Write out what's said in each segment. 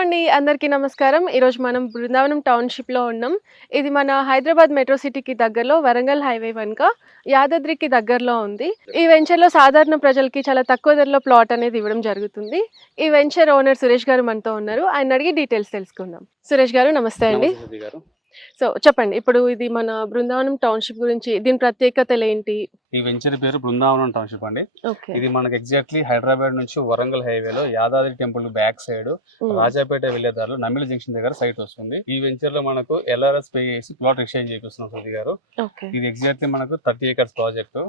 అండి. అందరికీ నమస్కారం. ఈరోజు మనం బృందావనం టౌన్‌షిప్‌లో ఉన్నాం. ఇది మన హైదరాబాద్ మెట్రో సిటీకి దగ్గరలో వరంగల్ హైవే వెనుక యాదాద్రికి దగ్గరలో ఉంది. ఈ వెంచర్‌లో సాధారణ ప్రజలకి చాలా తక్కువ ధరలో ప్లాట్ అనేది ఇవ్వడం జరుగుతుంది. ఈ వెంచర్ ఓనర్ సురేష్ గారు మనతో ఉన్నారు. ఆయన్ని అడిగి డీటెయిల్స్ తెలుసుకుందాం. సురేష్ గారు నమస్తే అండి. నమస్తే శృతి గారు. సో చెప్పండి. ఇప్పుడు ఇది మన బృందావనం టౌన్‌షిప్ గురించి దీని ప్రత్యేకతలేంటి? ఈ వెంచర్ పేరు బృందావనం టౌన్‌షిప్ అండి. ఓకే. ఇది మనకు ఎగ్జాక్ట్లీ హైదరాబాద్ నుంచి వరంగల్ హైవేలో యాదాద్రి టెంపుల్ బ్యాక్ సైడ్ హ్మ్. రాజాపేట వెళ్ళే దారిలో నమిలి జంక్షన్ దగ్గర సైట్ వస్తుంది. ఈ వెంచర్ లో మనకు ఎల్ఆర్ఎస్ పే చేసి ప్లాట్ ఎక్స్చేంజ్ చేపిస్తున్నాం శృతి గారు. ఓకే. ఇది ఎగ్జాక్ట్లీ మనకు 30 acres ప్రాజెక్ట్.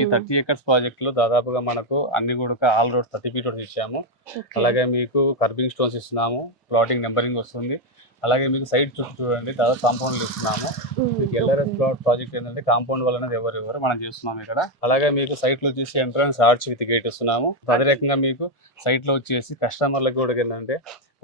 ఈ 30 acres ప్రాజెక్ట్ లో దాదాపుగా మనకు అన్ని కూడా ఆల్ రోడ్స్ 30 feet రోడ్స్ ఇచ్చాము. ఓకే. అలాగే మీకు కర్బింగ్ స్టోన్స్ ఇస్తున్నాము, ప్లాటింగ్ నెంబరింగ్ వస్తుంది. అలాగే మీకు సైట్ చుట్టూ చూడండి దాదాపు కాంపౌండ్లు ఇస్తున్నాము. మీకు ఎల్ఆర్ఎస్ ప్రాజెక్ట్ ఏంటంటే కాంపౌండ్ వల్ల ఎవరు మనం చేస్తున్నాము ఇక్కడ. అలాగే మీకు సైట్ లో వచ్చేసి ఎంట్రన్స్ ఆర్చ్ విత్ గేట్ ఇస్తున్నాము. అదే రకంగా మీకు సైట్ లో వచ్చేసి కస్టమర్లకు కూడా ఏంటంటే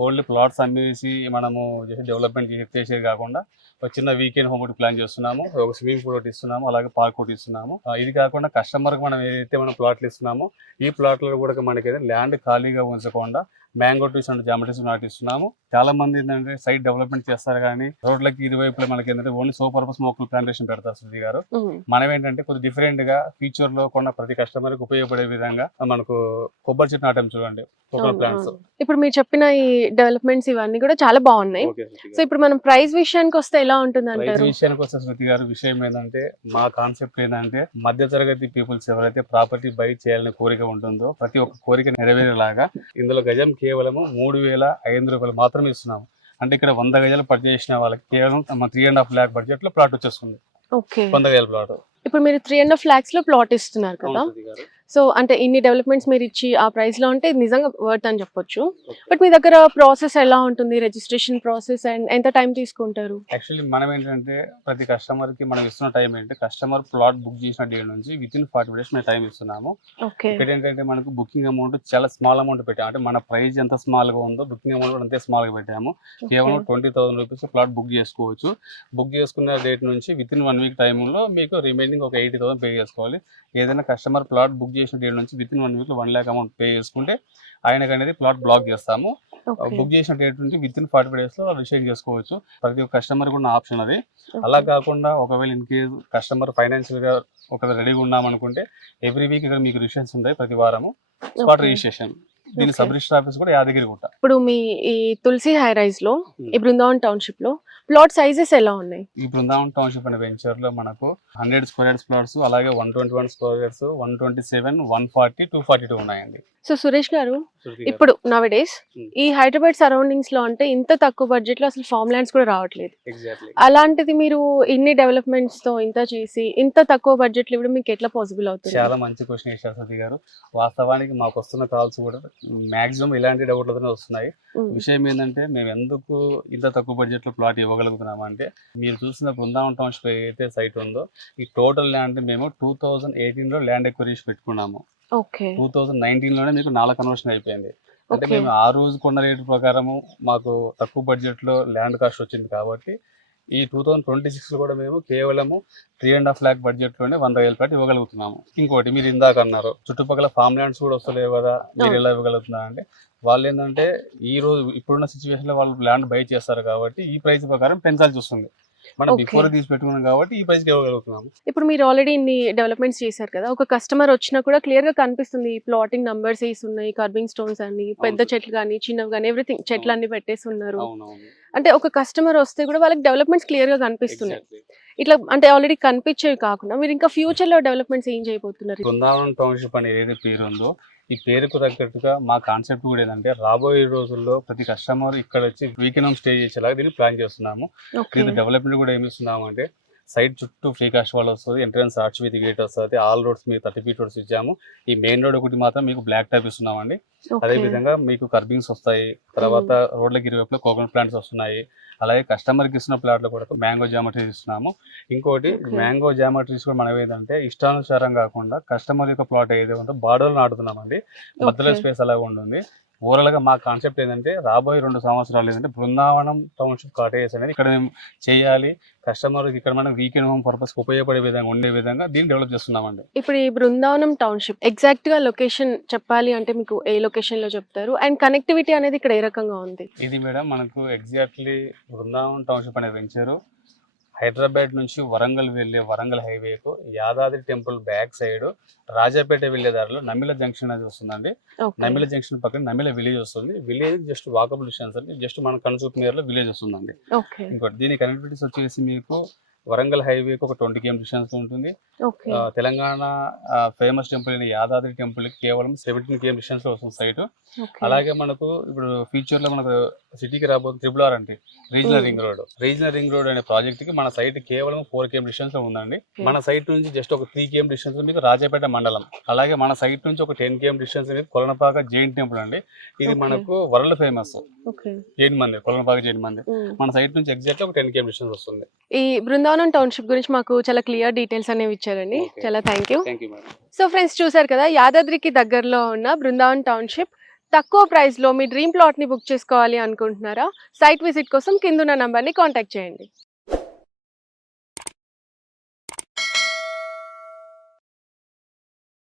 ఓన్లీ ప్లాట్స్ అమ్మేసి మనము డెవలప్మెంట్ చేసేది కాకుండా ఒక చిన్న వీకెండ్ హోమ్ ఒకటి ప్లాన్ చేస్తున్నాము, ఒక స్విమ్మింగ్ పూల్ ఒకటి ఇస్తున్నాము, అలాగే పార్క్ ఒకటి ఇస్తున్నాము. ఇది కాకుండా కస్టమర్కి మనం ఏదైతే మనం ప్లాట్లు ఇస్తున్నామో ఈ ప్లాట్లలో కూడా మనకి ల్యాండ్ ఖాళీగా ఉంచకుండా మ్యాంగో ట్రీస్ అండ్ జామ ట్రీస్ నాటిస్తున్నాము. చాలా మంది ఏంటంటే సైట్ డెవలప్మెంట్ చేస్తారు కానీ రోడ్లకి ఇరువైపులో మనకి ఏంటంటే ఓన్లీ సో పర్పస్ మొక్కలు ప్లాంటేషన్ పెడతారు శృతి గారు. మనం ఏంటంటే కొద్దిగా డిఫరెంట్ గా ఫ్యూచర్ లో కొన్న ప్రతి కస్టమర్ కి ఉపయోగపడే విధంగా మనకు కొబ్బరి చెట్టు నాటాం చూడండి, కోకోనట్ ప్లాంట్స్. ఇప్పుడు మీరు చెప్పిన ఈ డెవలప్మెంట్స్ ఇవన్నీ కూడా చాలా బాగున్నాయి. సో ఇప్పుడు మనం ప్రైస్ విషయానికి వస్తే ఎలా ఉంటుంది ప్రైస్ అంటారు? విషయానికి వస్తే శృతి గారు విషయం ఏంటంటే మా కాన్సెప్ట్ ఏంటంటే మధ్య తరగతి పీపుల్స్ ఎవరైతే ప్రాపర్టీ బై చేయాలని కోరిక ఉంటుందో ప్రతి ఒక్క కోరిక నెరవేరేలాగా ఇందులో గజం కేవలము 3,500 రూపాయలు మాత్రమే ఇస్తున్నాము. అంటే ఇక్కడ 100 గజాలు పర్చేస్ చేసిన వాళ్ళకి కేవలం 3.5 lakh బడ్జెట్ లో ప్లాట్ వచ్చేస్తుంది. ఓకే. 100 గజాల ప్లాట్. ఇప్పుడు మీరు 3.5 lakhs లో ప్లాట్ ఇస్తున్నారు కదా. సో అంటే ఇన్ని డెవలప్మెంట్స్ మీరు ఇచ్చి ఆ ప్రైస్ లో అంటే ఇది నిజంగా వర్త్ అని చెప్పొచ్చు. బట్ మీ దగ్గర ప్రాసెస్ ఎలా ఉంటుంది, రిజిస్ట్రేషన్ ప్రాసెస్ అండ్ ఎంత టైం తీసుకుంటారు? యాక్చువల్లీ మనం ఏంటంటే ప్రతి కస్టమర్ కి మనం ఇస్తున్న టైం ఏంటంటే కస్టమర్ ప్లాట్ బుక్ చేసిన డే నుంచి విత్ ఇన్ 40 days మేము టైం ఇస్తున్నాము. ఓకే. ఇక్కడ ఏంటంటే మనకు బుకింగ్ అమౌంట్ చాలా స్మాల్ అమౌంట్ పెట్టాము. అంటే మన ప్రైస్ ఎంత స్మాల్ గా ఉందో బుకింగ్ అమౌంట్ కూడా అంతే స్మాల్ గా పెట్టాము. కేవలం 20,000 రూపీస్ ప్లాట్ బుక్ చేసుకోవచ్చు. బుక్ చేసుకున్న డేట్ నుంచి విత్ ఇన్ 1 week టైంలో మీకు రిమైనింగ్ ఒక 80,000 పే చేసుకోవాలి. ఏదైనా కస్టమర్ ప్లాట్ బుక్ చేసిన డేట్ నుంచి విత్ ఇన్ 1 week లో 1 lakh అమౌంట్ పే చేసుకుంటే ఆయనకు అనేది ప్లాట్ బ్లాక్ చేస్తాము. బుక్ చేసిన డేట్ నుంచి విత్ ఇన్ 45 days లో రిసీవ్ చేసుకోవచ్చు. ప్రతి ఒక్క కస్టమర్ కూడా ఆప్షన్ అది. అలా కాకుండా ఒకవేళ ఇన్ కేస్ కస్టమర్ ఫైనాన్షియల్ గా ఒక రెడీగా ఉన్నామనుకుంటే ఎవ్రీ వీక్ ఇక్కడ మీకు రిజిస్ట్రేషన్స్ ఉంటాయి. ప్రతి వారము స్పాట్ రిజిస్ట్రేషన్. దీని సబ్ రిజిస్టర్ ఆఫీస్ కూడా యాదగిరిగుట్ట. ఇప్పుడు మీ ఈ తులసి హై రైజ్ లో ఈ బృందావన్ టౌన్షిప్ లో ప్లాట్ సైజెస్ ఎలా ఉన్నాయి? ఈ బృందావన్ టౌన్షిప్ అనే వెంచర్ లో మనకు 100 square yards ప్లాట్స్, అలాగే 121 square yards, 127, 140, 242 ఉన్నాయండి. సో సురేష్ గారు ఇప్పుడు నవడేస్ ఈ హైదరాబాద్ సరౌండింగ్స్ లో అంటే ఇంత తక్కువ బడ్జెట్ లో అసలు ఫార్మ్ ల్యాండ్స్ కూడా రావట్లేదు. ఎగ్జాక్ట్లీ. అలాంటిది మీరు ఇన్ని డెవలప్మెంట్స్ తో ఇంత చేసి ఇంత తక్కువ బడ్జెట్ లో ఇవ్వడం మీకు ఎట్లా పాసిబుల్ అవుతుంది? చాలా మంచి క్వశ్చన్ వేశారు సతీ గారు. వాస్తవానికి మాకు వస్తున్న కాల్స్ కూడా మాక్సిమం ఇలాంటి డౌట్లతోనే వస్తున్నాయి. విషయం ఏంటంటే మేము ఎందుకు ఇంత తక్కువ బడ్జెట్ లో ప్లాట్ ఇవ్వగలుగుతున్నాం అంటే మీరు చూసిన బృందావన్ టౌన్షిప్ ఏదైతే సైట్ ఉందో ఈ టోటల్ ల్యాండ్ మేము 2018 లో ల్యాండ్ ఎక్వైరీషన్ పెట్టుకున్నాము. ఓకే. 2019 లోనే మీకు 4 కన్వర్షన్ అయిపోయింది. అంటే మేము ఆ రోజు కొన్న రేటు ప్రకారము మాకు తక్కువ బడ్జెట్ లో ల్యాండ్ కాస్ట్ వచ్చింది కాబట్టి ఈ 2026 లో కూడా మేము కేవలము 3.5 lakh బడ్జెట్ లోనే 100 గజాల ప్లాట్ ఇవ్వగలుగుతున్నాము. ఇంకోటి మీరు ఇందాక అన్నారు చుట్టుపక్కల ఫామ్ ల్యాండ్స్ కూడా వస్తలేవు కదా, మీరు ఎలా ఇవ్వగలుగుతున్నారు అంటే వాళ్ళు ఏంటంటే ఈ రోజు ఇప్పుడున్న సిచ్యువేషన్ లో వాళ్ళు ల్యాండ్ బై చేస్తారు కాబట్టి ఈ ప్రైస్ ప్రకారం పెంచాల్సి వస్తుంది. మనం బిఫోర్ తీసి పెట్టుకున్నాం కాబట్టి ఈ ప్రైస్ కి ఇవ్వగలుగుతున్నాము. ఇప్పుడు మీరు ఆల్రెడీ ఇన్ని డెవలప్మెంట్స్ చేశారు కదా, ఒక కస్టమర్ వచ్చినా కూడా క్లియర్ గా కనిపిస్తుంది ప్లాటింగ్ నంబర్స్ వేసి ఉన్నాయి, కర్బింగ్ స్టోన్స్ అన్ని, పెద్ద చెట్లు కానీ చిన్నవి కానీ ఎవ్రీథింగ్ చెట్లు అన్ని పెట్టేసి ఉన్నారు. అంటే ఒక కస్టమర్ వస్తే కూడా వాళ్ళకి డెవలప్మెంట్స్ క్లియర్ గా కనిపిస్తున్నాయి. ఇట్లా అంటే ఆల్రెడీ కనిపించేవి కాకుండా మీరు ఇంకా ఫ్యూచర్ లో డెవలప్మెంట్స్ ఏం చేయబోతున్నారు? బృందావనం టౌన్షిప్ అనే ఏదైతే పేరు ఉందో ఈ పేరుకు తగ్గట్టుగా మా కాన్సెప్ట్ కూడా ఏంటంటే రాబోయే రోజుల్లో ప్రతి కస్టమర్ ఇక్కడ వచ్చి వీకెండ్ స్టే చేసేలాగా దీన్ని ప్లాన్ చేస్తున్నాము. దీని డెవలప్మెంట్ కూడా ఏమి ఇస్తున్నాము అంటే సైడ్ చుట్టూ ఫ్రీ కాస్ట్ వాల్ వస్తుంది, ఎంట్రన్స్ ఆర్చ్ విత్ గేట్ వస్తుంది, ఆల్ రోడ్స్ మీకు 30 feet రోడ్స్ ఇచ్చాము. ఈ మెయిన్ రోడ్ ఒకటి మాత్రం మీకు బ్లాక్ టైప్ ఇస్తున్నామండి. అదే విధంగా మీకు కర్బింగ్స్ వస్తాయి, తర్వాత రోడ్లకి ఇరువైపులో కోకోనట్ ప్లాంట్స్ వస్తున్నాయి. అలాగే కస్టమర్ కి ఇస్తున్న ప్లాట్ లో కూడా మ్యాంగో జామెట్రీస్ ఇస్తున్నాము. ఇంకోటి మ్యాంగో జామెట్రీస్ కూడా మనం ఏంటంటే ఇష్టానుసారం కాకుండా కస్టమర్ యొక్క ప్లాట్ ఏదైతే ఉందో బార్డర్ నాటుతున్నామండి. మధ్యలో స్పేస్ అలాగే ఉంటుంది. ఓవరాల్ గా మా కాన్సెప్ట్ ఏంటంటే రాబోయే 2 సంవత్సరాలు ఏంటంటే బృందావనం టౌన్షిప్ కాటేజెస్ అనేది ఇక్కడ మేము చేయాలి, కస్టమర్ ఇక్కడ మనం వీకెండ్ హోమ్ పర్పస్ ఉపయోగపడే విధంగా ఉండే విధంగా దీన్ని డెవలప్ చేస్తున్నామండి. ఇప్పుడు ఈ బృందావనం టౌన్షిప్ ఎగ్జాక్ట్ గా లొకేషన్ చెప్పాలి అంటే మీకు ఏ లొకేషన్ లో చెప్తారు, అండ్ కనెక్టివిటీ అనేది ఇక్కడ ఏ రకంగా ఉంది? ఇది మేడం మనకు ఎగ్జాక్ట్లీ బృందావనం టౌన్షిప్ అనే వెంచరు హైదరాబాద్ నుంచి వరంగల్ వెళ్ళే వరంగల్ హైవేకు Yadadri temple back side Rajapeta వెళ్ళే దారిలో నమిల జంక్షన్ అనేది వస్తుందండి. నమిల జంక్షన్ పక్కన నమిల విలేజ్ వస్తుంది. విలేజ్ జస్ట్ వాకబుల్ డిస్టెన్స్ అండి, జస్ట్ మన కనుచూపు మేరలో విలేజ్ వస్తుందండి. ఇంకోటి దీని కనెక్టివిటీస్ వచ్చేసి మీకు వరంగల్ హైవేకి ఒక 20 km డిస్టెన్స్ ఉంటుంది. తెలంగాణ ఫేమస్ టెంపుల్ అయిన యాదాద్రి టెంపుల్ కేవలం 17 km డిస్టెన్స్ లో వస్తుంది సైట్. అలాగే మనకు ఇప్పుడు ఫ్యూచర్ లో మనకు సిటీకి రాబోతుంది RRR అంటే రీజనల్ రింగ్ రోడ్ అనే ప్రాజెక్ట్ కి మన సైట్ కేవలం 4 km డిస్టెన్స్ లో ఉందండి. మన సైట్ నుంచి జస్ట్ ఒక 3 km డిస్టెన్స్ లో మీకు రాజాపేట మండలం, అలాగే మన సైట్ నుంచి ఒక 10 km డిస్టెన్స్ లో కొలనపాక జైన్ టెంపుల్ అండి. ఇది మనకు వరల్డ్ ఫేమస్ జైన్ మందిర్, కొలనపాక జైన్ మందిర్. మన సైట్ నుంచి ఎగ్జాక్ట్ ఒక 10 km డిస్టెన్స్ వస్తుంది. ఈ బృందావనం టౌన్షిప్ గురించి మాకు చాలా క్లియర్ డీటెయిల్స్ అనేవి ఇచ్చారండి. చాలా థ్యాంక్ యూ. సో ఫ్రెండ్స్, చూసారు కదా, యాదాద్రికి దగ్గరలో ఉన్న బృందావన్ టౌన్షిప్ తక్కువ ప్రైస్ లో మీ డ్రీమ్ ప్లాట్ ని బుక్ చేసుకోవాలి అనుకుంటున్నారా? సైట్ విజిట్ కోసం కింద ఉన్న నంబర్ ని కాంటాక్ట్ చేయండి.